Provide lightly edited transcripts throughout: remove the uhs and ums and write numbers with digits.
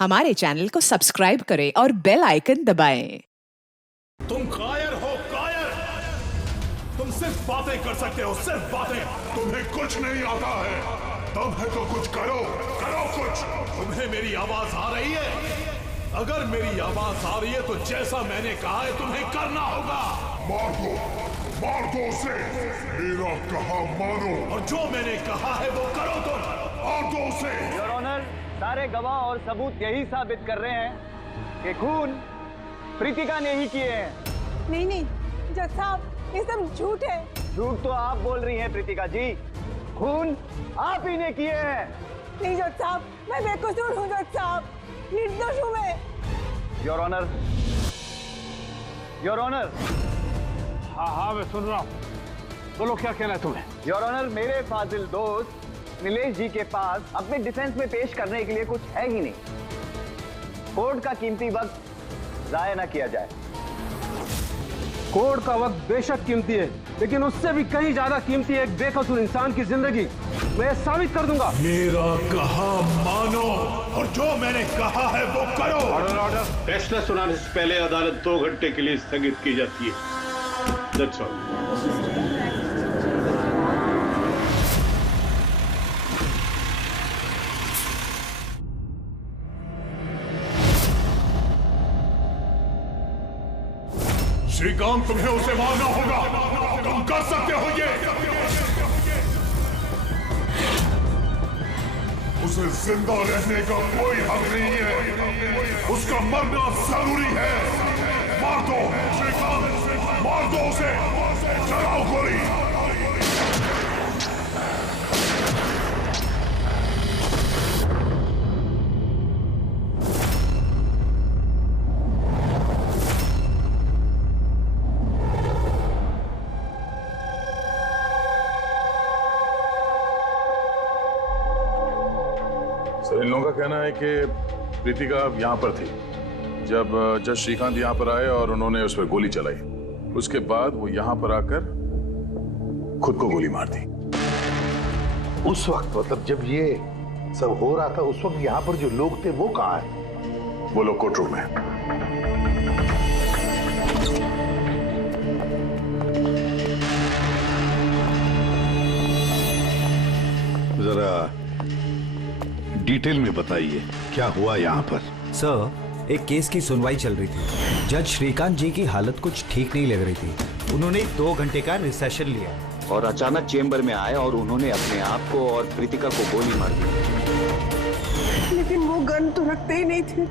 हमारे चैनल को सब्सक्राइब करें और बेल आइकन दबाएं। तुम कायर हो, कायर। तुम सिर्फ बातें कर सकते हो, सिर्फ बातें। तुम्हें कुछ नहीं आता है। तब है तो कुछ करो, करो कुछ। तुम्हें मेरी आवाज आ रही है? अगर मेरी आवाज आ रही है तो जैसा मैंने कहा है तुम्हें करना होगा। मार दो उसे। मेरा कहा मानो और जो मैंने कहा है वो करो तुम। मार दो उसे। योर ऑनर, सारे गवाह और सबूत यही साबित कर रहे हैं कि खून प्रीतिका ने ही किए हैं। नहीं जज साहब, ये सब झूठ है। झूठ तो आप बोल रही हैं प्रीतिका जी, खून आप ही ने किए हैं। नहीं जज साहब, मैं बेकसूर हूँ जज साहब, निर्दोष हूँ मैं। Your honour, your honour. हाँ मैं सुन रहा हूँ, बोलो क्या कहना है तुम्हें। योर ऑनर, मेरे फाजिल दोस्त नीलेश जी के पास अपने डिफेंस में पेश करने के लिए कुछ है ही नहीं। कोर्ट का कीमती वक्त जाया ना किया जाए। कोर्ट का वक्त बेशक कीमती है, लेकिन उससे भी कहीं ज्यादा कीमती है एक बेकसूर इंसान की जिंदगी। मैं साबित कर दूंगा। मेरा कहा मानो और जो मैंने कहा है वो करो। Order order. फैसला सुनाने से पहले अदालत 2 घंटे के लिए स्थगित की जाती है। That's all. श्रीकांत, तुम्हें उसे मारना होगा। तुम कर सकते हो ये। उसे जिंदा रहने का कोई हक नहीं है। उसका मरना जरूरी है। मार दो श्रीकांत, मार दो उसे। चलाओ गोली। सर, इन लोगों का कहना है कि प्रीतिका यहाँ पर थी जब जज श्रीकांत यहाँ पर आए और उन्होंने उस पर गोली चलाई। उसके बाद वो यहाँ पर आकर खुद को गोली मार दी। उस वक्त मतलब जब ये सब हो रहा था, उस वक्त यहाँ पर जो लोग थे वो कहाँ है? वो लोग कोर्ट रूम में। जरा डिटेल में बताइए क्या हुआ यहाँ पर। सर, एक केस की सुनवाई चल रही थी। जज श्रीकांत जी की हालत कुछ ठीक नहीं लग रही थी। उन्होंने 2 घंटे का रिसेशन लिया और अचानक चेंबर में आए और उन्होंने अपने आप को और प्रीतिका को गोली मार दी। लेकिन वो गन तो रखते ही नहीं थे।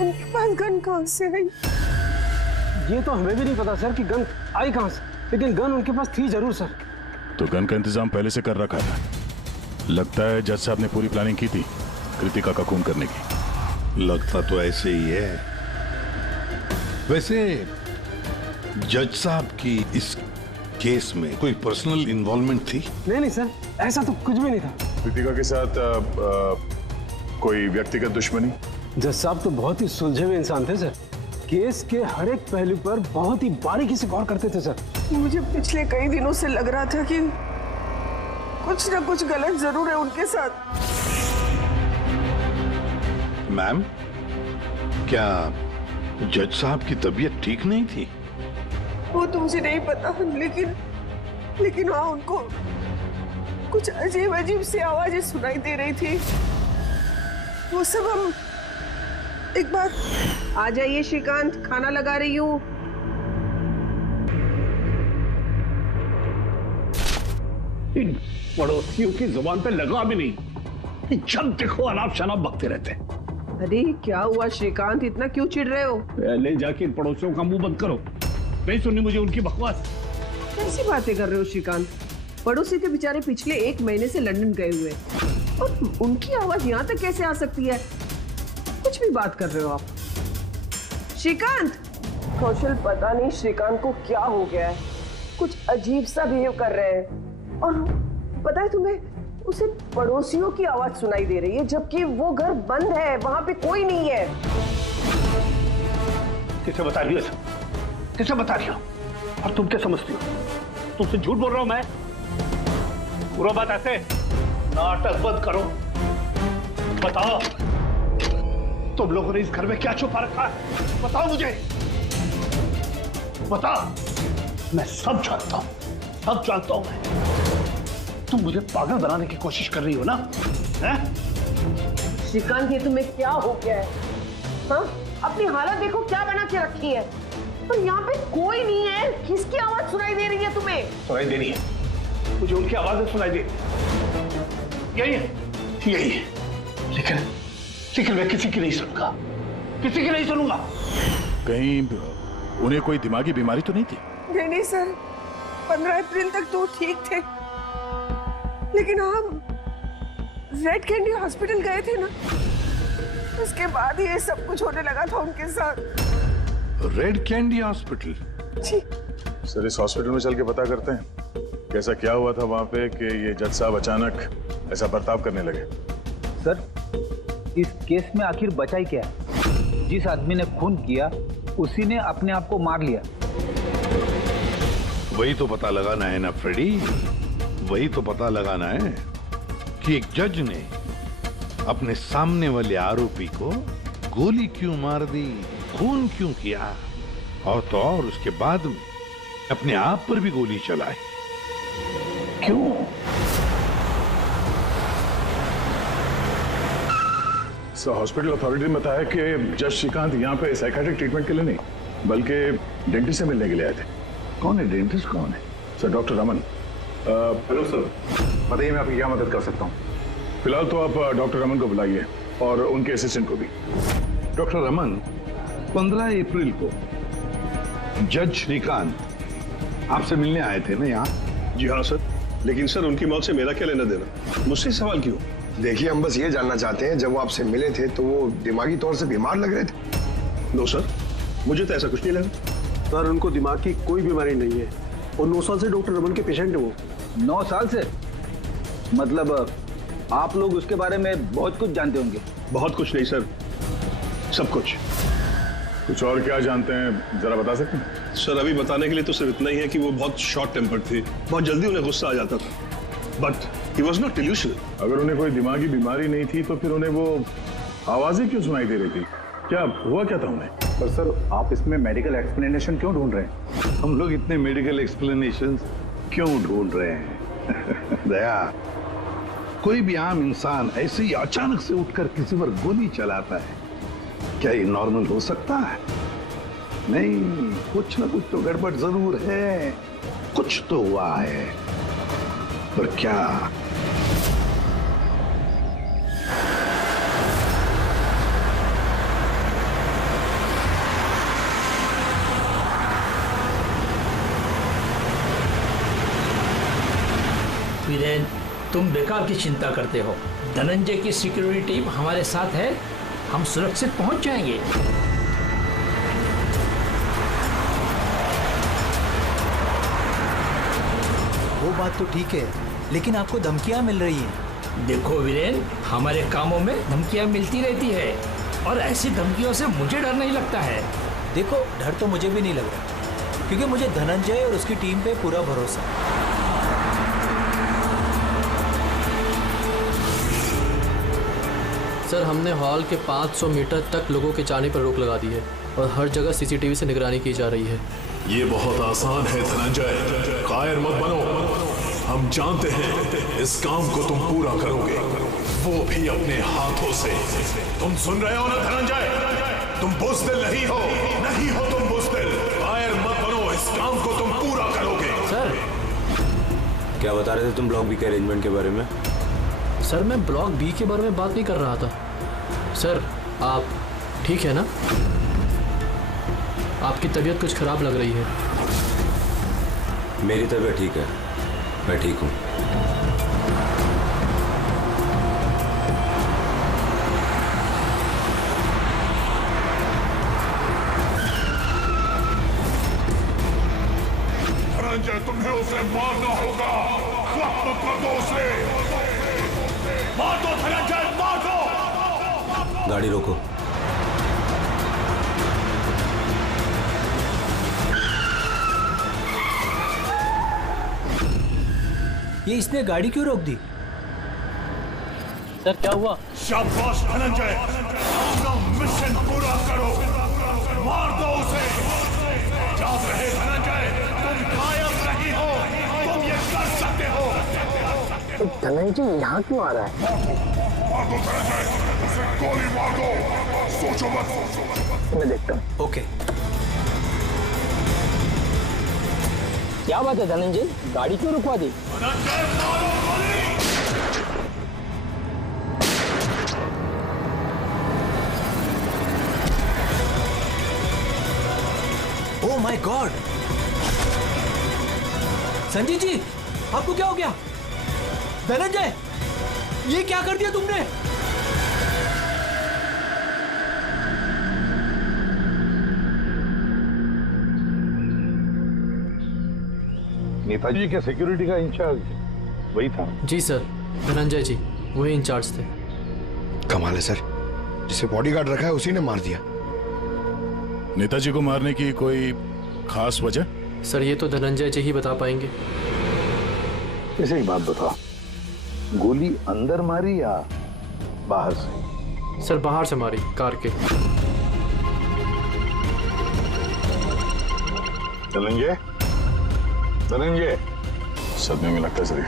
उनके पास गन कहाँ से आई? ये तो हमें भी नहीं पता सर कि गन आई कहाँ से, लेकिन गन उनके पास थी जरूर सर। तो गन का इंतजाम पहले से कर रखा था। लगता है जज साहब ने पूरी प्लानिंग की थी कृतिका का खून करने की। लगता तो ऐसे ही है। वैसे जज साहब की इस केस में कोई पर्सनल इन्वॉल्वमेंट थी? नहीं सर, ऐसा तो कुछ भी नहीं था। कृतिका के साथ कोई व्यक्तिगत दुश्मनी? जज साहब तो बहुत ही सुलझे हुए इंसान थे सर। केस के हर एक पहलू पर बहुत ही बारीकी से गौर करते थे सर। मुझे पिछले कई दिनों से लग रहा था कि कुछ ना कुछ गलत जरूर है उनके साथ। मैम, क्या जज साहब की तबीयत ठीक नहीं थी? वो तो मुझे नहीं पता, लेकिन हाँ, उनको कुछ अजीब सी आवाजें सुनाई दे रही थी। वो सब हम एक बार। आ जाइए श्रीकांत, खाना लगा रही हूँ। इन पड़ोसियों की जुबान पे लगा भी नहीं, जब देखो अनाप शनाप बकते रहते हैं। अरे क्या हुआ श्रीकांत, इतना क्यों चिढ़ रहे हो? पहले जाके इन पड़ोसियों का मुंह बंद करो। नहीं सुननी मुझे उनकी बकवास। कैसी बातें कर रहे हो श्रीकांत? पड़ोसी के बेचारे पिछले 1 महीने से लंदन गए हुए, और उनकी आवाज यहाँ तक कैसे आ सकती है? कुछ भी बात कर रहे हो आप श्रीकांत। कौशल, पता नहीं श्रीकांत को क्या हो गया है, कुछ अजीब सा बिहेव कर रहे हैं। और पता है तुम्हें, उसे पड़ोसियों की आवाज सुनाई दे रही है, जबकि वो घर बंद है, वहां पे कोई नहीं है। किसे बता रही हो? किसे बता रही हो? और तुम क्या समझती हो? तुमसे झूठ बोल रहा हूं मैं? पूरा बात ऐसे। नाटक बंद करो बताओ, तुम लोगों ने इस घर में क्या छुपा रखा है? बताओ मुझे, बताओ। मैं सब जानता हूं, सब जानता हूं मैं। तुम मुझे पागल बनाने की कोशिश कर रही हो ना? हैं? श्रीकांत, ये तुम्हें क्या हो गया है? हाँ? अपनी हालत देखो क्या बना के रखी है। पर यहाँ पे कोई नहीं है। किसकी आवाज सुनाई दे रही है तुम्हें? सुनाई दे रही है मुझे, उनकी आवाजें सुनाई दे रही। यही है, यही है। लेकिन मैं किसी की नहीं सुनूंगा, किसी की नहीं सुनूंगा। कहीं उन्हें कोई दिमागी बीमारी तो नहीं थी? नहीं सर, 15 अप्रैल तक तो ठीक थे, लेकिन हम रेड कैंडी हॉस्पिटल गए थे ना, उसके बाद ये सब कुछ होने लगा था उनके साथ। Red candy hospital? जी सर, इस हॉस्पिटल में चल के पता करते हैं कैसा क्या हुआ था वहां पे कि ये जज साहब अचानक ऐसा बर्ताव करने लगे। सर, इस केस में आखिर बचा ही क्या है? जिस आदमी ने खून किया उसी ने अपने आप को मार लिया। वही तो पता लगाना है ना फ्रेडी, वही तो पता लगाना है कि एक जज ने अपने सामने वाले आरोपी को गोली क्यों मार दी, खून क्यों किया, और तो और उसके बाद में अपने आप पर भी गोली चलाई। क्यों? सर, हॉस्पिटल अथॉरिटी ने बताया कि जज श्रीकांत यहाँ पे साइकियाट्रिक ट्रीटमेंट के लिए नहीं बल्कि डेंटिस्ट से मिलने के लिए आए थे। कौन है डेंटिस्ट? कौन है? Sir, doctor Raman. Hello sir, बताइए मैं आपकी क्या मदद कर सकता हूँ? फिलहाल तो आप डॉक्टर रमन को बुलाइए और उनके असिस्टेंट को भी। डॉक्टर रमन, 15 अप्रैल को जज श्रीकांत आपसे मिलने आए थे ना यहाँ? जी हाँ सर, लेकिन सर उनकी मौत से मेरा क्या लेना देना? मुझसे सवाल क्यों? देखिए, हम बस ये जानना चाहते हैं, जब वो आपसे मिले थे तो वो दिमागी तौर से बीमार लग रहे थे? नो सर, मुझे तो ऐसा कुछ नहीं लगा। सर, उनको दिमाग की कोई बीमारी नहीं है और 9 साल से डॉक्टर रमन के पेशेंट है वो। 9 साल से? मतलब आप लोग उसके बारे में बहुत कुछ जानते होंगे। बहुत कुछ नहीं सर, सब कुछ। कुछ और क्या जानते हैं, जरा बता सकते हैं? सर, अभी बताने के लिए तो सिर्फ इतना ही है कि वो बहुत शॉर्ट टेम्पर्ड थे, बहुत जल्दी उन्हें गुस्सा आ जाता था, but he was not delusional. अगर उन्हें कोई दिमागी बीमारी नहीं थी तो फिर उन्हें वो आवाजें क्यों सुनाई दे रही थी? क्या हुआ क्या था उन्हें? पर सर, आप इसमें मेडिकल एक्सप्लेनेशन क्यों ढूंढ रहे हैं? हम लोग इतने मेडिकल एक्सप्लेनेशंस क्यों ढूंढ रहे हैं? दया, कोई भी आम इंसान ऐसे ही अचानक से उठकर किसी पर गोली चलाता है, क्या ये नॉर्मल हो सकता है? नहीं, कुछ ना कुछ तो गड़बड़ जरूर है, कुछ तो हुआ है। पर क्या? वीरेन, तुम बेकार की चिंता करते हो। धनंजय की सिक्योरिटी टीम हमारे साथ है, हम सुरक्षित पहुंच जाएंगे। वो बात तो ठीक है, लेकिन आपको धमकियां मिल रही हैं। देखो वीरेन, हमारे कामों में धमकियां मिलती रहती है और ऐसी धमकियों से मुझे डर नहीं लगता है। देखो, डर तो मुझे भी नहीं लग रहा, क्योंकि मुझे धनंजय और उसकी टीम पे पूरा भरोसा है। सर, हमने हॉल के 500 मीटर तक लोगों के जाने पर रोक लगा दी है और हर जगह सीसीटीवी से निगरानी की जा रही है। ये बहुत आसान है धनंजय, कायर मत बनो। हम जानते हैं इस काम को तुम पूरा करोगे, वो भी अपने हाथों से। तुम सुन रहे हो ना धनंजय? तुम बुज़दिल नहीं हो, नहीं हो तुम बुज़दिल। कायर मत बनो, इस काम को तुम पूरा करोगे। सर, क्या बता रहे थे तुम ब्लॉक बी के अरेंजमेंट के बारे में? सर, मैं ब्लॉक बी के बारे में बात नहीं कर रहा था। सर, आप ठीक है ना? आपकी तबीयत कुछ खराब लग रही है। मेरी तबीयत ठीक है, मैं ठीक हूँ। धनंजय, तुम्हें उसे मारना होगा। वक्त मत कर दो उसे। मार दो धनंजय, मार दो। गाड़ी रोको। ये इसने गाड़ी क्यों रोक दी? सर क्या हुआ? शाबाश धनंजय, अपना मिशन पूरा करो, मार दो उसे। याद रहे धनंजय, तुम गायब नहीं हो, तुम ये कर सकते हो। धनंजय यहाँ क्यों आ रहा है? मार दो धनंजय, उसे गोली मार दो, सोचो मत। मैं देखता हूँ। ओके। क्या बात है धनंजय, गाड़ी क्यों रुकवा दी? धनंजय मारो गोली। Oh my god! Sanjay ji, आपको क्या हो गया? धनंजय, ये क्या कर दिया तुमने? नेताजी के सिक्योरिटी का इंचार्ज वही था? जी सर, धनंजय जी वही इंचार्ज थे। कमाल है सर, जिसे बॉडीगार्ड रखा है उसी ने मार दिया। नेताजी को मारने की कोई खास वजह? सर ये तो धनंजय जी ही बता पाएंगे। इसे एक बात बताओ, गोली अंदर मारी या बाहर से? सर बाहर से मारी, कार के। धनंजय, धनंजय, सदमे में लगता है सर।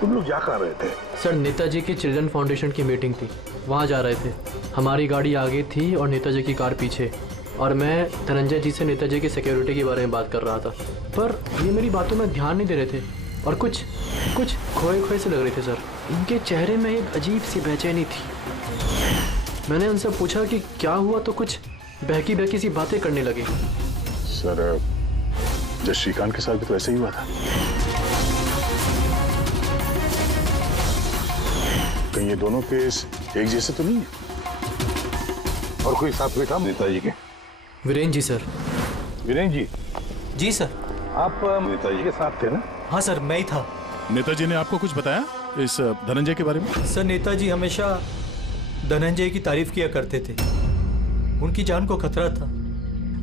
तुम लोग क्या कर रहे थे? सर नेताजी की चिल्ड्रन फाउंडेशन की मीटिंग थी, वहाँ जा रहे थे। हमारी गाड़ी आगे थी और नेताजी की कार पीछे, और मैं धनंजय जी से नेताजी की सिक्योरिटी के बारे में बात कर रहा था, पर ये मेरी बातों में ध्यान नहीं दे रहे थे और कुछ खोए खोए से लग रहे थे सर। इनके चेहरे में एक अजीब सी बेचैनी थी। मैंने उनसे पूछा कि क्या हुआ, तो कुछ बहकी बहकी सी बातें करने लगे। सर जब श्रीकांत के साथ भी तो ऐसा ही हुआ था। कहीं ये दोनों केस एक जैसे तो नहीं है? और कोई साथ में था नेताजी के? वीरेंद्र जी सर। वीरेंद्र जी? जी सर। आप नेताजी के साथ थे ना? हाँ सर, मैं ही था। नेताजी ने आपको कुछ बताया इस धनंजय के बारे में? सर नेताजी हमेशा धनंजय की तारीफ किया करते थे, उनकी जान को खतरा था।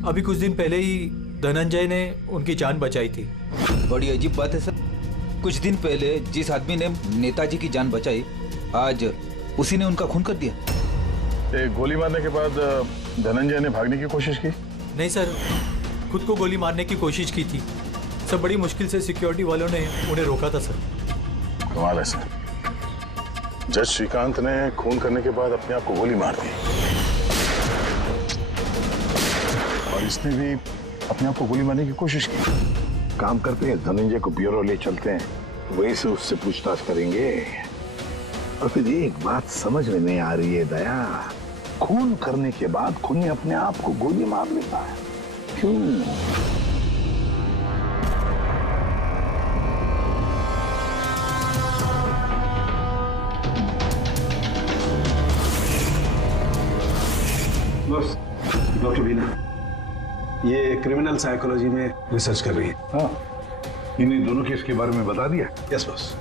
अभी कुछ दिन पहले ही धनंजय ने उनकी जान बचाई थी। बड़ी अजीब बात है सर, कुछ दिन पहले जिस आदमी ने नेताजी की जान बचाई, आज उसी ने उनका खून कर दिया। गोली मारने के बाद धनंजय ने भागने की कोशिश की? नहीं सर, खुद को गोली मारने की कोशिश की थी सर। बड़ी मुश्किल से सिक्योरिटी वालों ने उन्हें रोका था सर। कमाल है सर, जज श्रीकांत ने खून करने के बाद अपने आप को गोली मार दी, और इसने भी अपने आप को गोली मारने की कोशिश की। काम करते हैं, धनंजय को ब्यूरो ले चलते हैं, वहीं से उससे पूछताछ करेंगे। और फिर एक बात समझ में नहीं आ रही है दया, खून करने के बाद खूनी अपने आप को गोली मार लेता है, क्यों? बस डॉक्टर बीना ये क्रिमिनल साइकोलॉजी में रिसर्च कर रही है। हाँ, इन्हीं दोनों केस के बारे में बता दिया? Yes boss.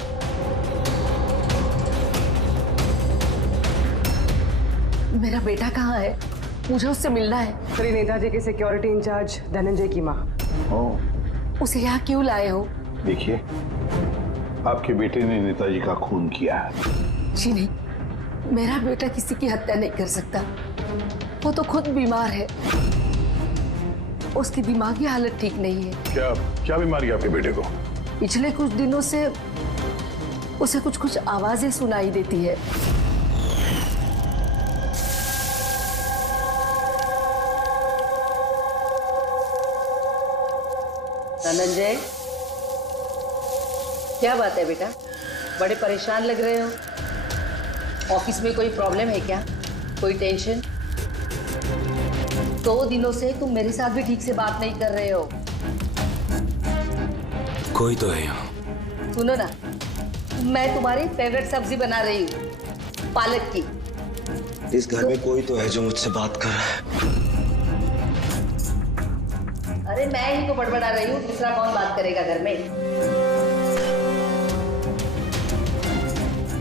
मेरा बेटा कहाँ है? मुझे उससे मिलना है। श्री नेताजी के सिक्योरिटी इंचार्ज धनंजय की माँ। उसे यहाँ क्यों लाए हो? देखिए, आपके बेटे ने नेताजी का खून किया है। जी नहीं, मेरा बेटा किसी की हत्या नहीं कर सकता। वो तो खुद बीमार है, उसकी दिमागी हालत ठीक नहीं है। क्या क्या बीमारी है आपके बेटे को? पिछले कुछ दिनों से उसे कुछ आवाजें सुनाई देती है। धनंजय, क्या बात है बेटा? बड़े परेशान लग रहे हो। ऑफिस में कोई प्रॉब्लम है क्या? कोई टेंशन? 2 दिनों से तुम मेरे साथ भी ठीक से बात नहीं कर रहे हो। कोई तो है यहाँ। सुनो ना, मैं तुम्हारी फेवरेट सब्जी बना रही हूँ, पालक की। इस घर में कोई तो है जो मुझसे बात कर रहा है। अरे मैं ही तो बड़बड़ा रही हूँ, दूसरा कौन बात करेगा घर में?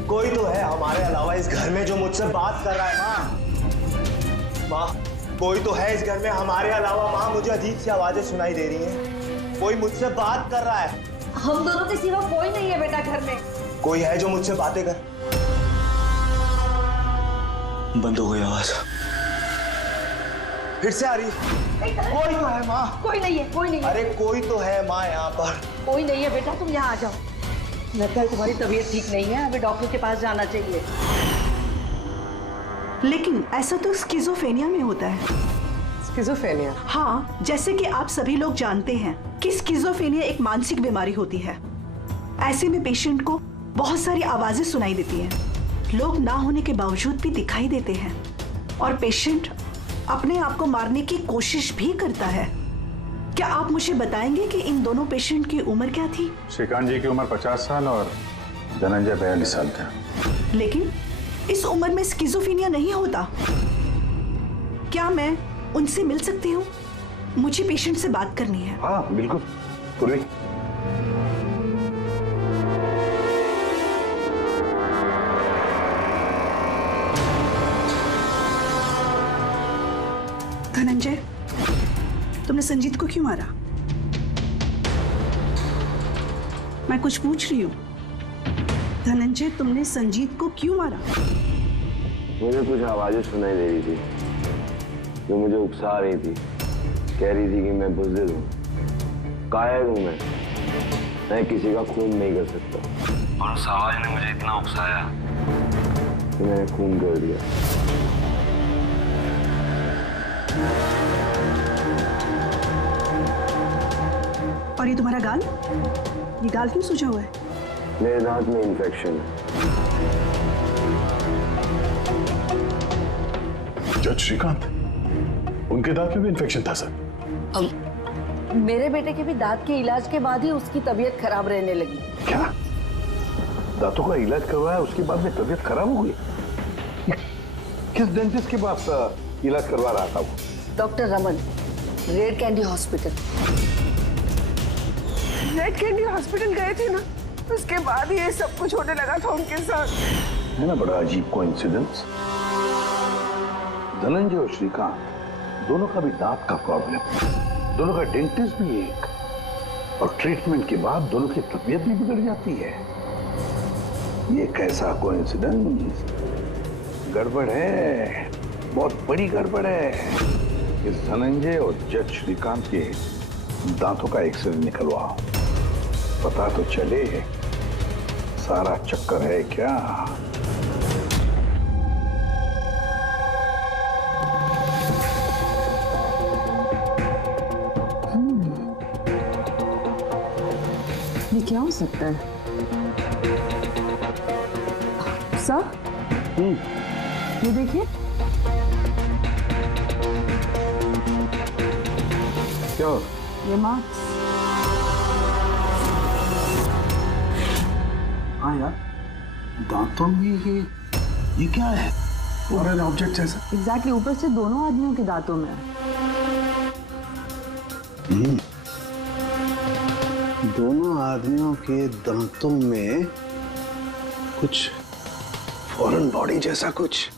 कोई तो है हमारे अलावा इस घर में जो मुझसे बात कर रहा है। माँ, कोई तो है इस घर में हमारे अलावा। माँ, मुझे अजीब सी आवाजें सुनाई दे रही हैं, कोई मुझसे बात कर रहा है। हम दोनों के सिवा कोई नहीं है बेटा घर में। कोई है जो मुझसे बातें कर। बंद हो गई आवाज, फिर से आ रही है। कोई तो है माँ। कोई नहीं है, कोई नहीं है। अरे कोई तो है माँ यहाँ पर। कोई नहीं है बेटा, तुम यहाँ आ जाओ। लगता है तुम्हारी तबीयत ठीक नहीं है, हमें डॉक्टर के पास जाना चाहिए। लेकिन ऐसा तो स्किज़ोफ्रेनिया में होता है। स्किज़ोफ्रेनिया? हाँ, जैसे कि आप सभी लोग जानते हैं कि स्किज़ोफ्रेनिया एक मानसिक बीमारी होती है। ऐसे में पेशेंट को बहुत सारी आवाजें सुनाई देती हैं, लोग ना होने के बावजूद भी दिखाई देते हैं और पेशेंट अपने आप को मारने की कोशिश भी करता है। क्या आप मुझे बताएंगे कि इन दोनों पेशेंट की उम्र क्या थी? श्रीकांत जी की उम्र 50 साल और धनंजय 42 साल का। लेकिन इस उम्र में स्किज़ोफ्रेनिया नहीं होता। क्या मैं उनसे मिल सकती हूँ? मुझे पेशेंट से बात करनी है। हाँ बिल्कुल पूर्वी। धनंजय, तुमने संजीत को क्यों मारा? मैं कुछ पूछ रही हूँ। धनंजय, तुमने संजीत को क्यों मारा? मुझे कुछ आवाजें सुनाई दे रही थी जो मुझे उकसा रही थी। कह रही थी कि मैं बुज़दिल हूँ, कायर हूँ, मैं किसी का खून नहीं कर सकता। और उस आवाज ने मुझे इतना उकसाया कि मैंने खून कर दिया। और ये तुम्हारा गाल? ये गाल क्यों सूजा हुआ है? मेरे दांत में इन्फेक्शन है। जज श्रीकांत, उनके दांत में भी इन्फेक्शन था सर। मेरे बेटे के भी दांत के इलाज के बाद ही उसकी तबीयत खराब रहने लगी। क्या? दांतों का इलाज करवाया, उसके बाद में तबीयत खराब हो गई? किस डेंटिस्ट के पास इलाज करवा रहा था वो? Doctor Raman, red candy hospital. Red candy hospital गए थे ना, उसके बाद ये सब कुछ होने लगा था उनके साथ। है ना बड़ा अजीब कोइंसिडेंस। धनंजय और श्रीकांत दोनों का भी दांत का प्रॉब्लम, दोनों का डेंटिस्ट भी एक, और ट्रीटमेंट के बाद दोनों की तबीयत भी बिगड़ जाती है। ये कैसा कोइंसिडेंस? गड़बड़ है, बहुत बड़ी गड़बड़ है। इस धनंजय और जज श्रीकांत के दांतों का एक्सरे निकलवाओ, पता तो चले सारा चक्कर है क्या। ये क्या हो सकता है? सर, ये देखिए। क्या? ये मार्क्स। हाँ यार, दांतों में ये क्या है? फॉरेन ऑब्जेक्ट जैसा। एग्जैक्टली, ऊपर से दोनों आदमियों के दांतों में है। दोनों आदमियों के दांतों में कुछ फॉरेन बॉडी जैसा कुछ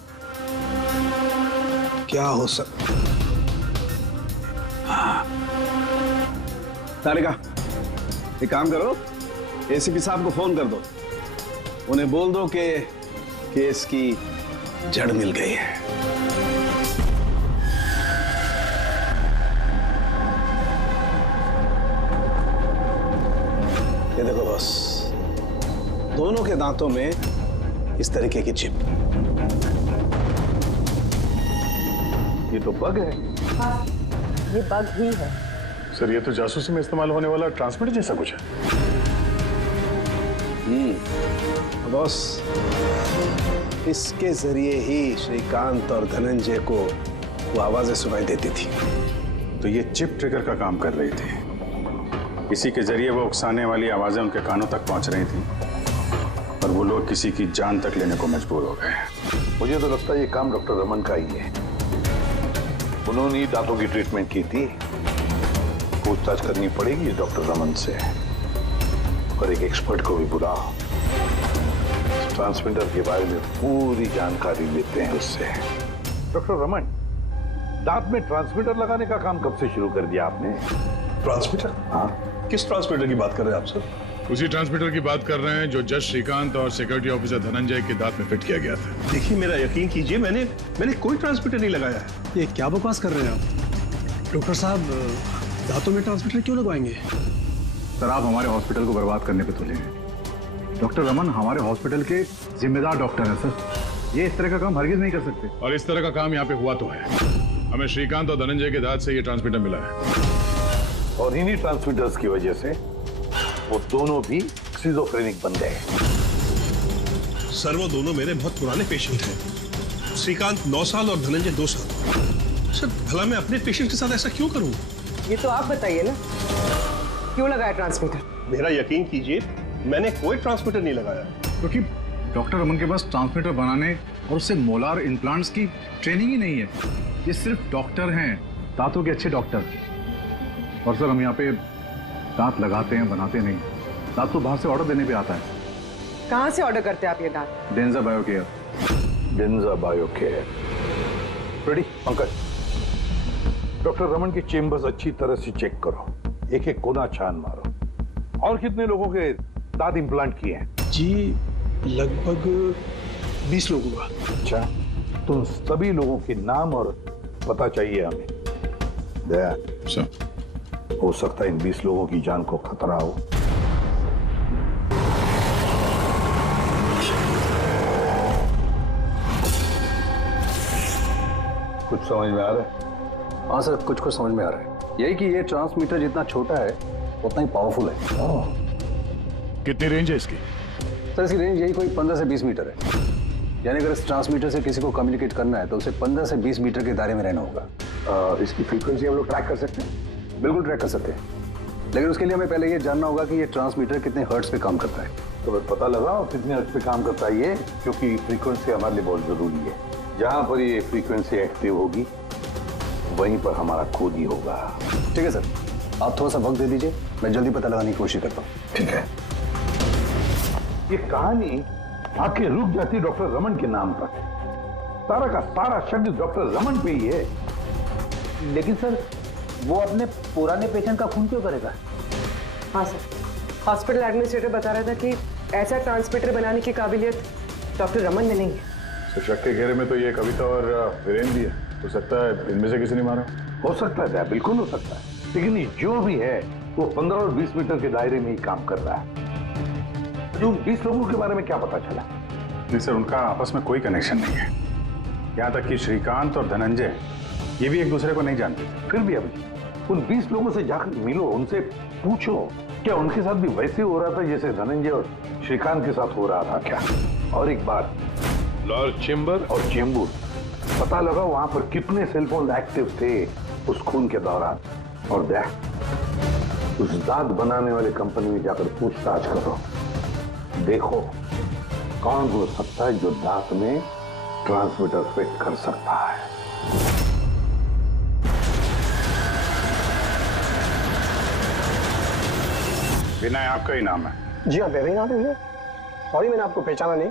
क्या हो सकता? तारिका, एक काम करो, एसीपी साहब को फोन कर दो, उन्हें बोल दो कि केस की जड़ मिल गई है। ये देखो बॉस, दोनों के दांतों में इस तरीके की चिप। ये तो बग है। हाँ, ये बग ही है। सर, ये तो जासूसी में इस्तेमाल होने वाला ट्रांसमीटर जैसा कुछ है। बॉस, इसके जरिए ही श्रीकांत और धनंजय को वो आवाजें सुनाई देती थी। तो ये चिप ट्रिगर का काम कर रही थी, इसी के जरिए वो उकसाने वाली आवाजें उनके कानों तक पहुंच रही थी और वो लोग किसी की जान तक लेने को मजबूर हो गए। मुझे तो लगता है ये काम डॉक्टर रमन का ही है। उन्होंने ही दांतों की ट्रीटमेंट की थी। पूछताछ करनी पड़ेगी डॉक्टर रमन से, और एक एक्सपर्ट को भी बुलाओ। ट्रांसमीटर के बारे में पूरी जानकारी लेते हैं उससे। डॉक्टर रमन, दांत में ट्रांसमीटर लगाने का काम कब से शुरू कर दिया आपने? ट्रांसमीटर? हाँ। किस ट्रांसमीटर की बात कर रहे हैं आप सर? उसी ट्रांसमीटर की बात कर रहे हैं जो जज श्रीकांत और सिक्योरिटी ऑफिसर धनंजय के दांत में फिट किया गया था। देखिए मेरा यकीन कीजिए, मैंने कोई ट्रांसमीटर नहीं लगाया है। ये क्या बकवास कर रहे हैं आप? डॉक्टर साहब, दांतों में ट्रांसमीटर क्यों लगवाएंगे? सर, आप हमारे हॉस्पिटल को बर्बाद करने पे तुले हैं। डॉक्टर रमन हमारे हॉस्पिटल के जिम्मेदार डॉक्टर हैं सर। ये इस तरह का काम हरगिज नहीं कर सकते। और इस तरह का काम यहाँ पे हुआ तो है। हमें श्रीकांत और धनंजय के दांत से ये ट्रांसमीटर मिला है और इन्हीं ट्रांसमीटर्स की वजह से वो दोनों भी स्किज़ोफ्रेनिक बन गए। सर वो दोनों मेरे बहुत पुराने पेशेंट हैं। श्रीकांत 9 साल और धनंजय 2 साल। सर भला मैं अपने पेशेंट के साथ ऐसा क्यों करूं? ये तो आप बताइए ना, क्यों लगाया ट्रांसमीटर? मेरा यकीन कीजिए, मैंने कोई ट्रांसमीटर नहीं लगाया। क्योंकि डॉक्टर रमन के पास ट्रांसमीटर बनाने और उससे मोलार इम्प्लांट्स की ट्रेनिंग ही नहीं है। ये सिर्फ डॉक्टर हैं, दांतों के अच्छे डॉक्टर। और सर हम यहाँ पे दांत लगाते हैं, बनाते नहीं। दांत तो बाहर से ऑर्डर देने पे आता है। कहाँ से ऑर्डर करते हैं आप ये दांत? डेंजा बायोकेयर। डेंजा बायोकेयर। रेडी पंकज, डॉक्टर रमन की चेम्बर्स अच्छी तरह से चेक करो, एक एक कोना छान मारो। और कितने लोगों के दांत इम्प्लांट किए हैं? जी लगभग 20 लोगों का। अच्छा, तुम सभी लोगों के नाम और पता चाहिए हमें। दया सर, हो सकता है इन 20 लोगों की जान को खतरा हो। कुछ समझ में आ रहा है? हाँ सर, कुछ कुछ समझ में आ रहा है। यही कि ये ट्रांसमीटर जितना छोटा है उतना ही पावरफुल है। कितनी रेंज है इसकी? सर इसकी रेंज यही कोई 15 से 20 मीटर है। यानी अगर इस ट्रांसमीटर से किसी को कम्युनिकेट करना है तो उसे 15 से 20 मीटर के दायरे में रहना होगा। इसकी फ्रीक्वेंसी हम लोग ट्रैक कर सकते हैं? बिल्कुल ट्रैक कर सकते हैं, लेकिन उसके लिए हमें पहले ये जानना होगा कि ये ट्रांसमीटर कितने हर्ट्ज पे काम करता है। तो मैं पता लगाओ कितने हर्ट्ज पे काम करता है ये, क्योंकि फ्रीक्वेंसी हमारे लिए बहुत जरूरी है। जहां पर ये फ्रीक्वेंसी एक्टिव होगी वहीं पर हमारा खोज ही होगा। ठीक है सर, आप थोड़ा सा वक्त दे दीजिए, मैं जल्दी पता लगाने की कोशिश करता हूँ। ठीक है। ये कहानी आके रुक जाती डॉक्टर रमन के नाम पर। सारा का सारा शब्द डॉक्टर रमन पे ही है। लेकिन सर वो अपने पुराने पेशेंट का खून क्यों करेगा? हाँ सर, हॉस्पिटल एडमिनिस्ट्रेटर बता रहा था कि ऐसा ट्रांसमीटर बनाने की काबिलियत डॉक्टर रमन में नहीं है। तो शक के घेरे में तो ये कविता और वीरेन भी है। हो सकता है इनमें से किसी ने मारा। हो सकता है, बिल्कुल हो सकता है, लेकिन ये जो भी है वो 15 और 20 मीटर के दायरे में ही काम कर रहा है। तो 20 लोगों के बारे में क्या पता चला? नहीं सर, उनका आपस में कोई कनेक्शन नहीं है। यहाँ तक कि श्रीकांत और धनंजय ये भी एक दूसरे को नहीं जानते। फिर भी अभी उन 20 लोगों से जाकर मिलो, उनसे पूछो क्या उनके साथ भी वैसे हो रहा था जैसे धनंजय और श्रीकांत के साथ हो रहा था क्या? और एक बात, लॉर्ड चेंबर और चेंबूर, पता लगा वहां पर कितने सेलफोन एक्टिव थे उस खून के दौरान। और देख, उस दांत बनाने वाली कंपनी में जाकर पूछताछ करो, देखो कौन हो सकता है जो दांत में ट्रांसमीटर फिट कर सकता है। विनय आपका ही नाम है? जी हाँ, मेरा ही नाम है। सॉरी मैंने आपको पहचाना नहीं।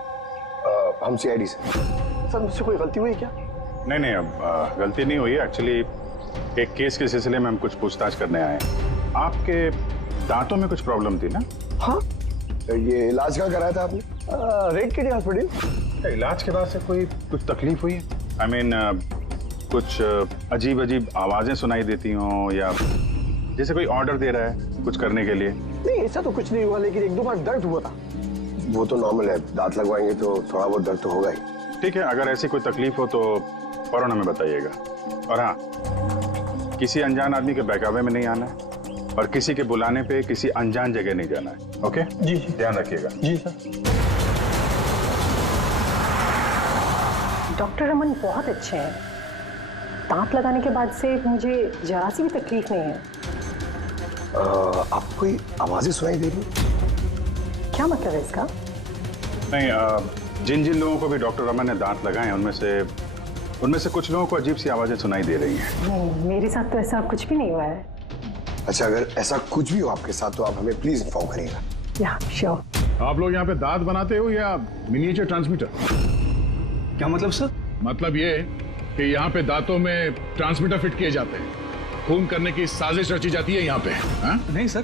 हम CID से। सर मुझसे कोई गलती हुई क्या? नहीं, अब गलती नहीं हुई। एक्चुअली एक केस के सिलसिले में हम कुछ पूछताछ करने आए हैं। आपके दांतों में कुछ प्रॉब्लम थी ना? हाँ। ये इलाज कहाँ कराया था आपने? रेड किडी हॉस्पिटल। इलाज के बाद से कोई कुछ तकलीफ हुई? I mean, कुछ अजीब अजीब आवाजें सुनाई देती हों या जैसे कोई ऑर्डर दे रहा है कुछ करने के लिए? नहीं ऐसा तो कुछ नहीं हुआ, लेकिन 1-2 बार दर्द हुआ था। वो तो नॉर्मल है, दांत लगवाएंगे तो थोड़ा बहुत दर्द तो होगा ही। ठीक है, अगर ऐसी कोई तकलीफ हो तो फौरन हमें बताइएगा। और हाँ, किसी अनजान आदमी के बहकावे में नहीं आना है और किसी के बुलाने पे किसी अनजान जगह नहीं जाना है। ओके जी, ध्यान रखिएगा। जी सर। डॉक्टर रमन बहुत अच्छे हैं। दांत लगाने के बाद से मुझे जरा सी भी तकलीफ नहीं है। आपको कोई आवाजें सुनाई दे रही? क्या मतलब है इसका? नहीं, जिन जिन लोगों को भी डॉक्टर रमन ने दांत लगाए हैं उनमें से कुछ लोगों को अजीब सी आवाजें सुनाई दे रही हैं। मेरे साथ तो ऐसा कुछ भी नहीं हुआ है। अच्छा, अगर ऐसा कुछ भी हो आपके साथ तो आप हमें प्लीज इन्फॉर्म करिएगा। या श्योर। आप लोग यहाँ पे दांत बनाते हो या मिनिएचर ट्रांसमीटर? क्या मतलब सर? मतलब ये कि यहाँ पे दांतों में ट्रांसमीटर फिट किए जाते हैं, खून करने की साजिश रची जाती है यहाँ पे। हाँ? नहीं सर,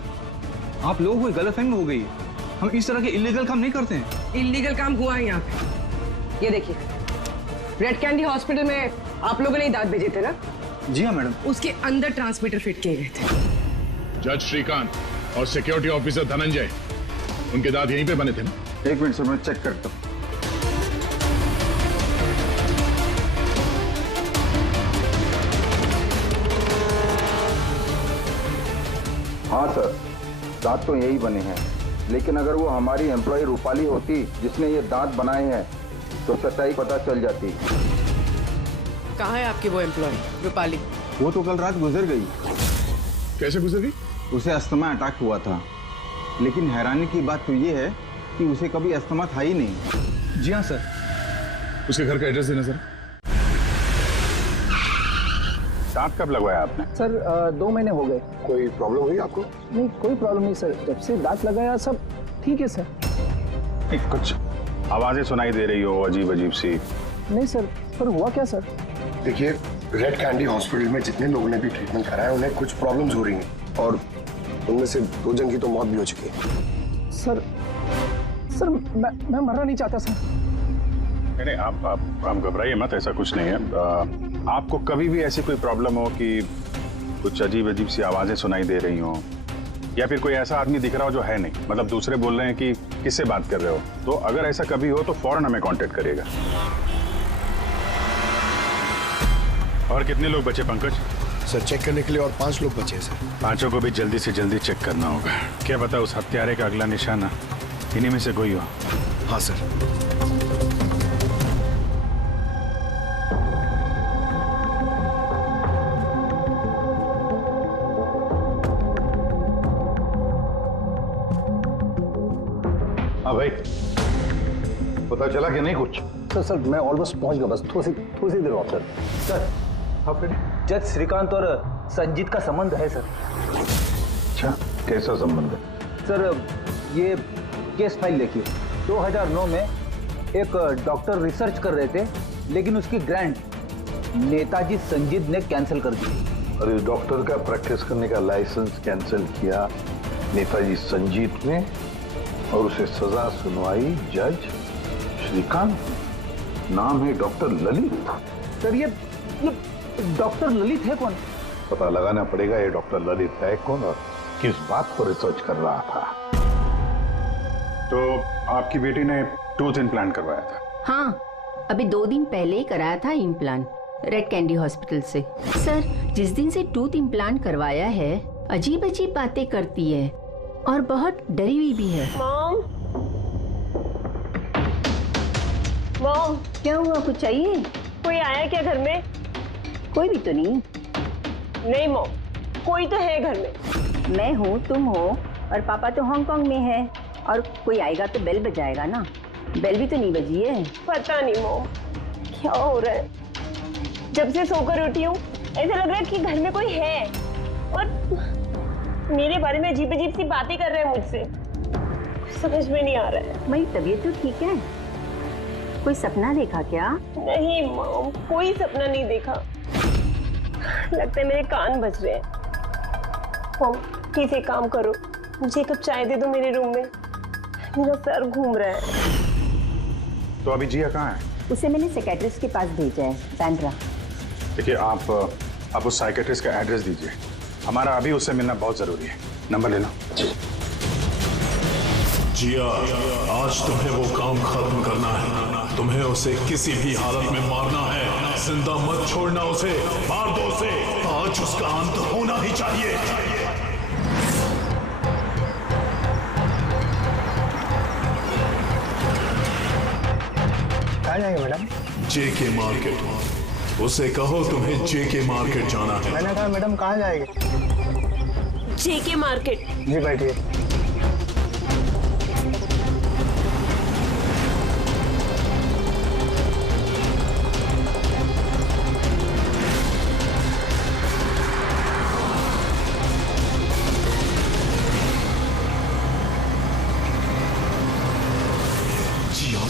आप लोगों को गलतफहमी हो गई है। हम इस तरह के इलीगल काम नहीं करते हैं। इलीगल काम हुआ है यहाँ पे। ये देखिए, रेड कैंडी हॉस्पिटल में आप लोगों ने दांत भेजे थे ना? जी हाँ मैडम। उसके अंदर ट्रांसमीटर फिट किए गए थे। जज श्रीकांत और सिक्योरिटी ऑफिसर धनंजय, उनके दांत यहीं पे बने थे ना? 1 मिनट सर, मैं चेक करता हूँ। हाँ सर, दांत तो यही बने हैं, लेकिन अगर वो हमारी एम्प्लॉय रूपाली होती जिसने ये दांत बनाए हैं तो सच्चाई पता चल जाती। कहाँ है आपकी वो एम्प्लॉय रूपाली? वो तो कल रात गुजर गई। कैसे गुजर गई? उसे अस्थमा अटैक हुआ था, लेकिन हैरानी की बात तो ये है कि उसे कभी अस्थमा था ही नहीं। जी हाँ सर। उसके घर का एड्रेस देना सर। दांत कब लगवाया आपने? सर 2 महीने हो गए। कोई प्रॉब्लम हुई आपको? नहीं, कोई प्रॉब्लम नहीं सर, जब से दांत लगाया सब ठीक है सर। कुछ आवाजें सुनाई दे रही हो अजीब अजीब सी? नहीं सर, पर हुआ क्या सर? देखिए, रेड कैंडी हॉस्पिटल में जितने लोगों ने भी ट्रीटमेंट कराया उन्हें कुछ प्रॉब्लम्स हो रही हैं और उनमें से 2 जन की तो मौत भी हो चुकी है। सर मैं मरना नहीं चाहता सर। नहीं, आप घबराइए मत, ऐसा कुछ नहीं है। आपको कभी भी ऐसी कोई प्रॉब्लम हो कि कुछ अजीब अजीब सी आवाजें सुनाई दे रही हो, या फिर कोई ऐसा आदमी दिख रहा हो जो है नहीं, मतलब दूसरे बोल रहे हैं कि किससे बात कर रहे हो, तो अगर ऐसा कभी हो तो फौरन हमें कांटेक्ट करिएगा। और कितने लोग बचे पंकज? सर चेक करने के लिए और 5 लोग बचे सर। 5 को भी जल्दी से जल्दी चेक करना होगा। क्या पता उस हत्यारे का अगला निशाना इन्हीं में से कोई हो। हाँ सर। हाँ भाई, पता चला कि नहीं कुछ? सर मैं ऑलमोस्ट पहुंच गया, बस थोड़ी सी देर और सर। हाँ जज श्रीकांत और संजीत का संबंध है सर। अच्छा, कैसा संबंध है? सर ये केस फाइल देखिए। 2009 में एक डॉक्टर रिसर्च कर रहे थे, लेकिन उसकी ग्रांट नेताजी संजीत ने कैंसिल कर दी। और इस डॉक्टर का प्रैक्टिस करने का लाइसेंस कैंसिल किया नेताजी संजीत ने, और उसे सजा सुनवाई जज श्रीकांत। नाम है डॉक्टर ललित। सर ये डॉक्टर ललित है कौन? पता लगाना पड़ेगा ये डॉक्टर ललित है कौन और किस बात पर रिसर्च कर रहा था। तो आपकी बेटी ने टूथ इम्प्लांट करवाया था? हाँ, अभी 2 दिन पहले ही कराया था इम्प्लांट रेड कैंडी हॉस्पिटल से। सर जिस दिन से टूथ इम्प्लांट करवाया है अजीब अजीब बातें करती है और बहुत डरी हुई भी है। मॉम क्या हुआ, कुछ चाहिए? कोई आया क्या घर में? कोई भी तो नहीं। नहीं मॉम, कोई तो है घर में। मैं हूँ, तुम हो और पापा तो हांगकांग में है, और कोई आएगा तो बेल बजाएगा ना। बेल भी तो नहीं बजी है। पता नहीं मॉम क्या हो रहा है, जब से सोकर उठी हूँ ऐसा लग रहा है कि घर में कोई है और मेरे बारे में अजीब अजीब सी बातें कर रहे हैं मुझसे। समझ में नहीं आ रहा है। मेरी तबीयत तो ठीक है। कोई सपना देखा क्या? नहीं मॉम, कोई सपना नहीं देखा। लगता है मेरे कान बज रहे हैं। मॉम प्लीज एक काम करो, मुझे एक कप चाय दे दो मेरे रूम में, मेरा सर घूम रहा है। तो अभी जिया कहाँ है? उसे मैंने साइकियाट्रिस्ट के पास भेजा है, बैंड्रा। देखिए आप उस साइकियाट्रिस्ट का एड्रेस दीजिए, हमारा अभी उससे मिलना बहुत जरूरी है। नंबर ले लो। जिया, आज तुम्हें वो काम खत्म करना है। तुम्हें उसे किसी भी हालत में मारना है। जिंदा मत छोड़ना उसे, मार दो उसे। आज उसका अंत होना ही चाहिए। कहाँ जाएंगे मैडम? जेके मार्केट। उसे कहो तुम्हें जेके मार्केट जाना है। मैंने कहा मैडम कहाँ जाएंगे? जेके मार्केट। जी बैठिए।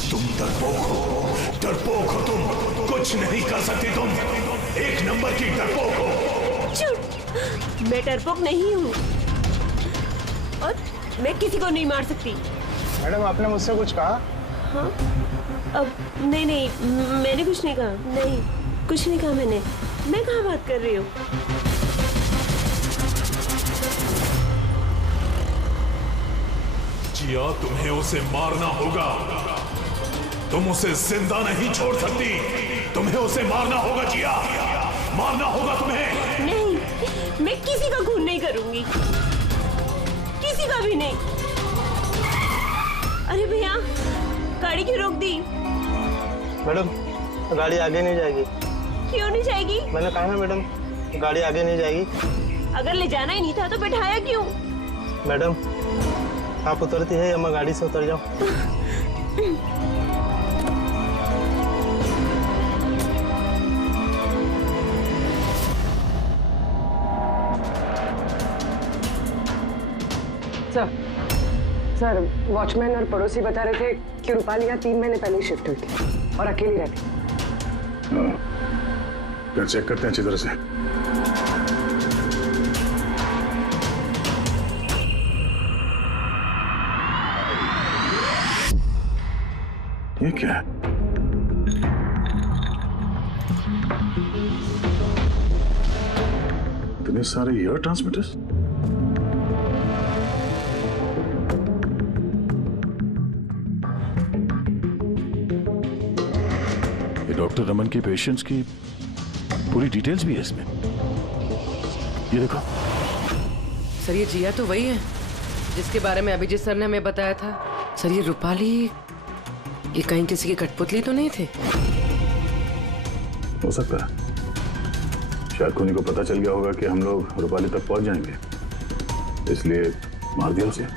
तुम डरपोक हो तुम, कुछ नहीं कर सकती तुम, 1 नंबर की डरपोक हो। झूठ, मैं डरपोक नहीं हूँ और मैं किसी को नहीं मार सकती। मैडम आपने मुझसे कुछ कहा? हाँ? अब नहीं, मैंने कुछ नहीं कहा। नहीं, कुछ नहीं कहा मैंने। मैं कहाँ बात कर रही हूँ? जिया, तुम्हें उसे मारना होगा। तुम उसे जिंदा नहीं छोड़ सकती। तुम्हें उसे मारना होगा जिया, मारना होगा तुम्हें। नहीं, मैं किसी का खून नहीं करूंगी, किसी का भी नहीं। अरे भैया, गाड़ी क्यों रोक दी? मैडम, गाड़ी आगे नहीं जाएगी। क्यों नहीं जाएगी? मैंने कहा ना मैडम, गाड़ी आगे नहीं जाएगी। अगर ले जाना ही नहीं था तो बैठाया क्यों? मैडम, आप उतरती है या मैं गाड़ी से उतर जाऊं? सर, वॉचमैन और पड़ोसी बता रहे थे कि रूपाली यहाँ 3 महीने पहले शिफ्ट हुई थी और अकेली रहती। फिर चेक करते हैं अच्छी तरह से। ये क्या है? इतने सारे एयर ट्रांसमिटर्स? डॉक्टर रमन के पेशेंट्स की पूरी डिटेल्स भी है इसमें। ये देखो। सर, ये जिया तो वही है जिसके बारे में अभिजीत सर ने हमें बताया था। सर, ये रूपाली, ये कहीं किसी की कठपुतली तो नहीं थी? हो सकता है, शायद कोनी को पता चल गया होगा कि हम लोग रूपाली तक पहुंच जाएंगे, इसलिए मार दिया उसे।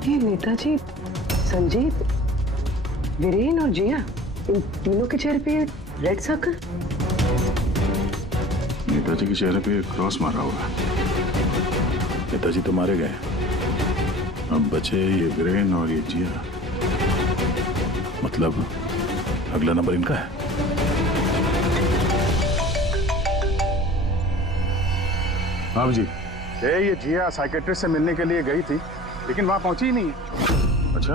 ये नेताजी, संजीत, वीरेन और जिया, इन तीनों के चेहरे पे रेड सर्कल। नेताजी के चेहरे पे क्रॉस मारा हुआ है। नेताजी तो मारे गए, अब बचे ये वीरेन और ये जिया। मतलब अगला नंबर इनका है। हाँ जी, ये जिया साइकेट्रिस्ट से मिलने के लिए गई थी, लेकिन वहां पहुंची ही नहीं। अच्छा,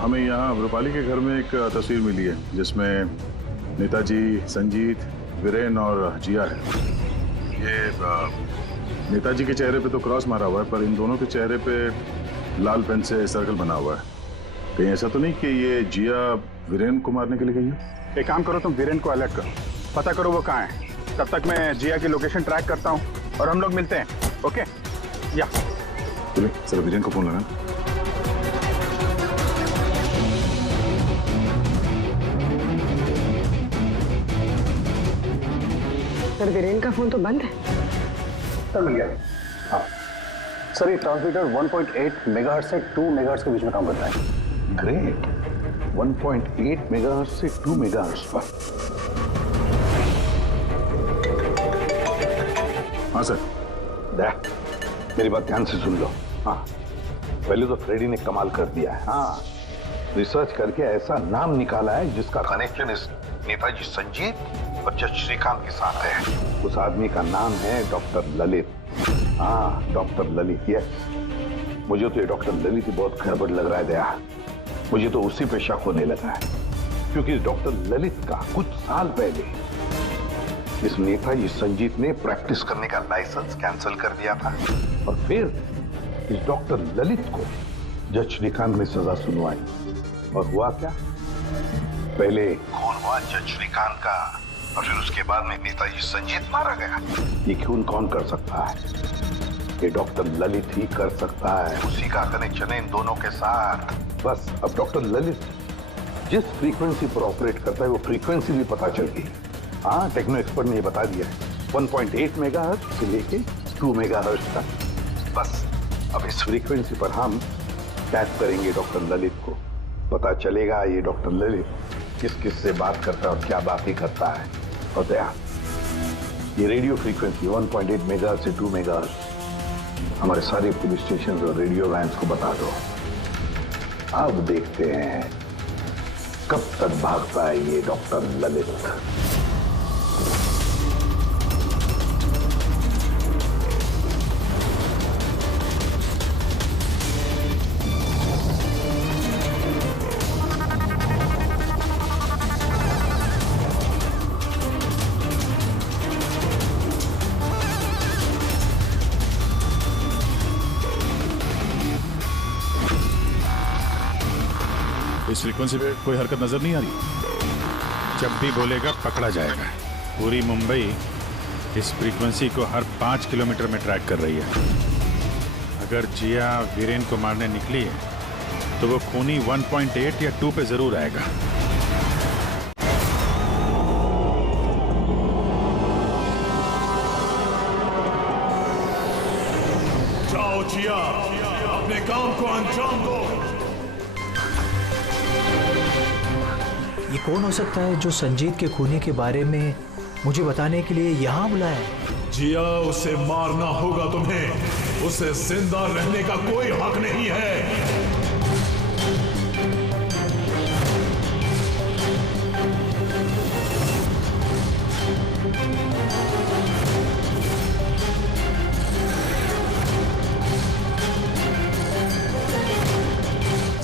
हमें यहाँ रूपाली के घर में एक तस्वीर मिली है जिसमें नेताजी, संजीत, वीरेन और जिया है। ये नेताजी के चेहरे पे तो क्रॉस मारा हुआ है, पर इन दोनों के चेहरे पे लाल पेन से सर्कल बना हुआ है। कहीं ऐसा तो नहीं कि ये जिया वीरेन को मारने के लिए गई है? एक काम करो, तुम वीरेन को अलर्ट करो, पता करो वो कहाँ है। तब तक मैं जिया की लोकेशन ट्रैक करता हूँ और हम लोग मिलते हैं। ओके? या चलिए, सर वीरेन को फोन लगाना। सर, वीरेन का फोन तो बंद है। सर, मिल गया। हाँ सर, ये ट्रांसमीटर 1.8 मेगाहर्ट्ज से 2 मेगाहर्ट्ज के बीच में काम करता है। ग्रेट, 1.8 मेगाहर्ट्ज से 2 मेगाहर्ट्ज पर। हाँ सर। दया, मेरी बात ध्यान से सुन लो। हाँ, पहले तो फ्रेडी ने कमाल कर दिया है। हाँ, रिसर्च करके ऐसा नाम निकाला है जिसका कनेक्शन इस नेताजी संजीत और जज श्रीकांत के साथ है। उस आदमी का नाम है डॉक्टर ललित। हाँ, डॉक्टर ललित। यस, मुझे तो ये डॉक्टर ललित ही बहुत गड़बड़ लग रहा है दया। मुझे तो उसी पे शक होने लगा है, क्योंकि डॉक्टर ललित का कुछ साल पहले इस नेताजी संजीत ने प्रैक्टिस करने का लाइसेंस कैंसिल कर दिया था, और फिर इस डॉक्टर ललित को जज श्रीकांत ने सजा सुनवाई। और हुआ क्या? पहले खून हुआ जज श्रीकांत का, और फिर उसके बाद में नेताजी संजीत मारा गया। ये खून कौन कर सकता है? ये डॉक्टर ललित ही कर सकता है। उसी का कनेक्शन है इन दोनों के साथ। बस अब डॉक्टर ललित जिस फ्रीक्वेंसी पर ऑपरेट करता है वो फ्रीक्वेंसी भी पता चल गई। हाँ, टेक्नो एक्सपर्ट ने ये बता दिया है, 1.8 मेगाहर्ट्ज से लेके 2 मेगाहर्ट्ज तक। बस अब इस फ्रीक्वेंसी पर हम टैप करेंगे डॉक्टर ललित को, पता चलेगा ये डॉक्टर ललित किस किस से बात करता है और क्या बातें करता है। और दया, ये रेडियो फ्रीक्वेंसी 1.8 मेगाहर्ट्ज से 2 मेगाहर्ट्ज हमारे सारे पुलिस स्टेशन और रेडियो वैन्स को बता दो। अब देखते हैं कब तक भागता है ये डॉक्टर ललित। इस फ्रीक्वेंसी पे कोई हरकत नजर नहीं आ रही। जब भी बोलेगा पकड़ा जाएगा। पूरी मुंबई इस फ्रीक्वेंसी को हर 5 किलोमीटर में ट्रैक कर रही है। अगर जिया वीरेन को मारने निकली है तो वो खूनी 1.8 या 2 पे जरूर आएगा। जाओ जिया, अपने काम को अंजाम दो। ये कौन हो सकता है जो संजीत के खूनी के बारे में मुझे बताने के लिए यहाँ बुलाया है? जिया, उसे मारना होगा तुम्हें। उसे जिंदा रहने का कोई हक नहीं है।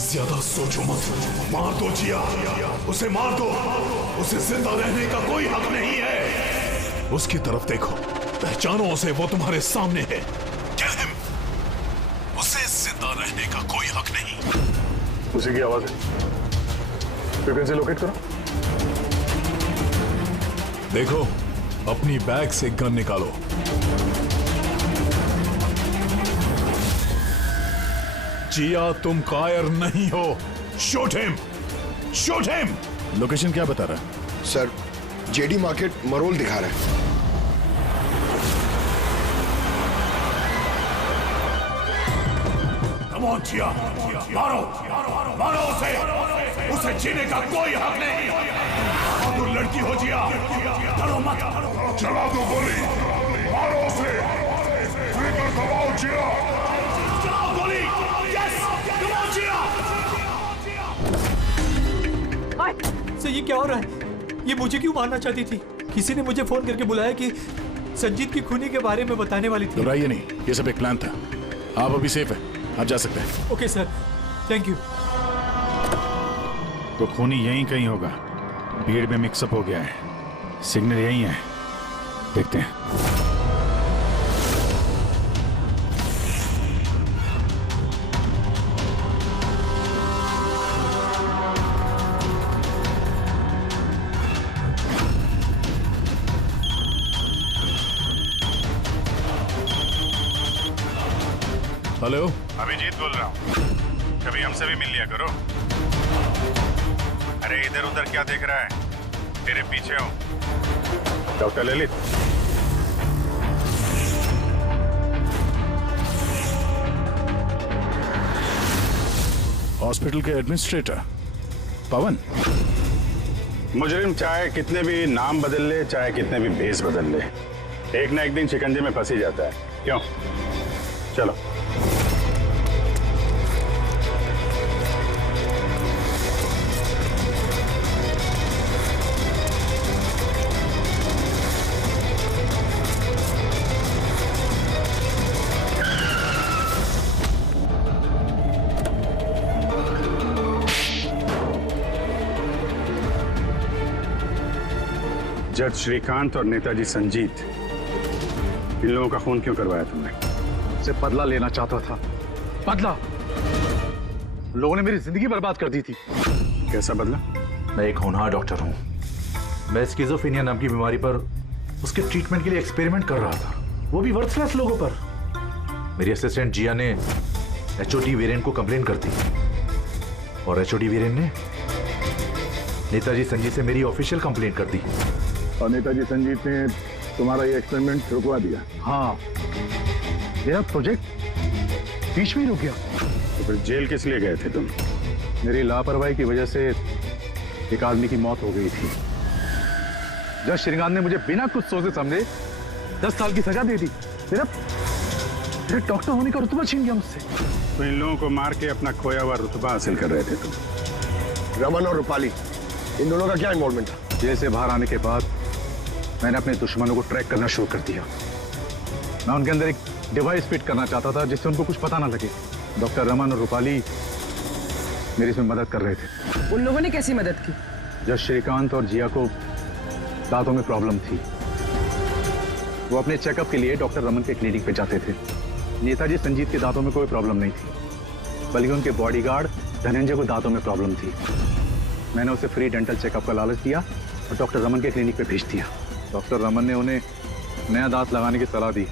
ज्यादा सोचो मत, मार दो जिया, उसे मार दो। उसे जिंदा रहने का कोई हक नहीं है। उसकी तरफ देखो, पहचानो उसे, वो तुम्हारे सामने है। Kill him। उसे जिंदा रहने का कोई हक नहीं। उसी की आवाज है। फ्रीक्वेंसी लोकेट करो। देखो, अपनी बैग से गन निकालो। जिया, तुम कायर नहीं हो। Shoot him, shoot him. Location क्या बता रहा है? सर, जेडी मार्केट मरोल दिखा रहा है। कम ऑन जिया, मारो, मारो उसे। उसे जीने का कोई हक नहीं। अब लड़की हो जिया, डरो मत। चला दो गोली, मारो उसे। ट्रिगर दबाओ जिया। चलाओ गोली। Yes, come on Jiya. Sir, ये क्या हो रहा है? ये मुझे क्यों मारना चाहती थी? किसी ने मुझे फोन करके बुलाया कि संजीत की खूनी के बारे में बताने वाली थी। घबराइए नहीं, ये सब एक प्लान था। आप अभी सेफ है, आप जा सकते हैं। Okay sir, thank you. तो खूनी यहीं कहीं होगा। भीड़ में मिक्सअप हो गया है। सिग्नल यहीं है, देखते हैं। हेलो, अभिजीत बोल रहा हूँ। कभी हमसे भी मिल लिया करो। अरे इधर उधर क्या देख रहा है? तेरे पीछे हूँ। डॉक्टर ललित। हॉस्पिटल के एडमिनिस्ट्रेटर पवन। मुजरिम चाहे कितने भी नाम बदल ले, चाहे कितने भी भेष बदल ले, एक ना एक दिन शिकंजे में फंस ही जाता है। क्यों? चलो। जज श्रीकांत और नेताजी संजीत, इन लोगों का खून क्यों करवाया तुमने? से बदला लेना चाहता था। बदला? लोगों ने मेरी जिंदगी बर्बाद कर दी थी। कैसा बदला? मैं एक होनहार डॉक्टर हूं। मैं स्किज़ोफ्रेनिया नाम की बीमारी पर उसके ट्रीटमेंट के लिए एक्सपेरिमेंट कर रहा था, वो भी वर्थलेस लोगों पर। मेरी असिस्टेंट जिया ने एचओडी वीरेन को कंप्लेन कर दी और एचओडी वीरेन ने नेताजी संजीत से मेरी ऑफिशियल कंप्लेंट कर दी। और नेताजी संजीत ने तुम्हारा ये एक्सपेरिमेंट रुकवा दिया? हाँ, मेरा प्रोजेक्ट बीच में रुक गया। तो फिर जेल किस लिए गए थे तुम? मेरी लापरवाही की वजह से एक आदमी की मौत हो गई थी। जज श्रीकांत ने मुझे बिना कुछ सोचे समझे 10 साल की सजा दे दी। मेरे डॉक्टर होने का रुतबा छीन गया मुझसे। तो इन लोगों को मार के अपना खोया हुआ रुतबा हासिल कर रहे थे तुम। रमन और रूपाली, इन दोनों का क्या इन्वॉल्वमेंट था? जेल से बाहर आने के बाद मैंने अपने दुश्मनों को ट्रैक करना शुरू कर दिया। मैं उनके अंदर एक डिवाइस फिट करना चाहता था जिससे उनको कुछ पता ना लगे। डॉक्टर रमन और रूपाली मेरी इसमें मदद कर रहे थे। उन लोगों ने कैसी मदद की? जब श्रीकांत और जिया को दांतों में प्रॉब्लम थी, वो अपने चेकअप के लिए डॉक्टर रमन के क्लिनिक पे जाते थे। नेताजी संजीत के दांतों में कोई प्रॉब्लम नहीं थी, बल्कि उनके बॉडीगार्ड धनंजय को दांतों में प्रॉब्लम थी। मैंने उसे फ्री डेंटल चेकअप का लालच दिया और डॉक्टर रमन के क्लिनिक पे भेज दिया। डॉक्टर रमन ने उन्हें नया दांत लगाने की सलाह दी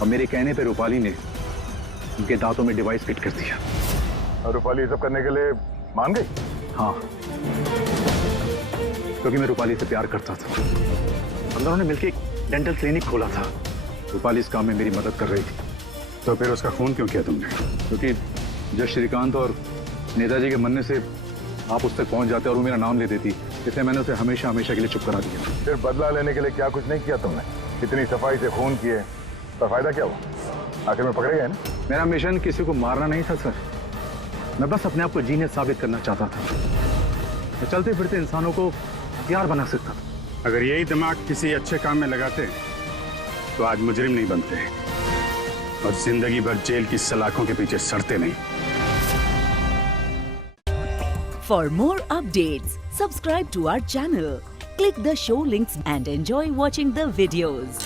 और मेरे कहने पे रूपाली ने उनके दांतों में डिवाइस फिट कर दिया। और रूपाली सब करने के लिए मान गई? हाँ, क्योंकि मैं रूपाली से प्यार करता था। हम दोनों ने मिलकर एक डेंटल क्लिनिक खोला था। रूपाली इस काम में मेरी मदद कर रही थी। तो फिर उसका खून क्यों किया तुमने? क्योंकि जब श्रीकांत और नेताजी के मरने से आप उस तक पहुंच जाते और वो मेरा नाम ले देती, इसलिए मैंने उसे हमेशा हमेशा के लिए चुप करा दिया। फिर बदला लेने के लिए क्या कुछ नहीं किया तुमने? इतनी सफाई से खून किए, पर फायदा क्या हुआ? आखिर में पकड़े गए ना? मेरा मिशन किसी को मारना नहीं था सर, मैं बस अपने आप को जीनियस साबित करना चाहता था। मैं चलते फिरते इंसानों को हथियार बना सकता था। अगर यही दिमाग किसी अच्छे काम में लगाते तो आज मुजरिम नहीं बनते और जिंदगी भर जेल की सलाखों के पीछे सड़ते नहीं। For more updates, subscribe to our channel, click the show links and enjoy watching the videos.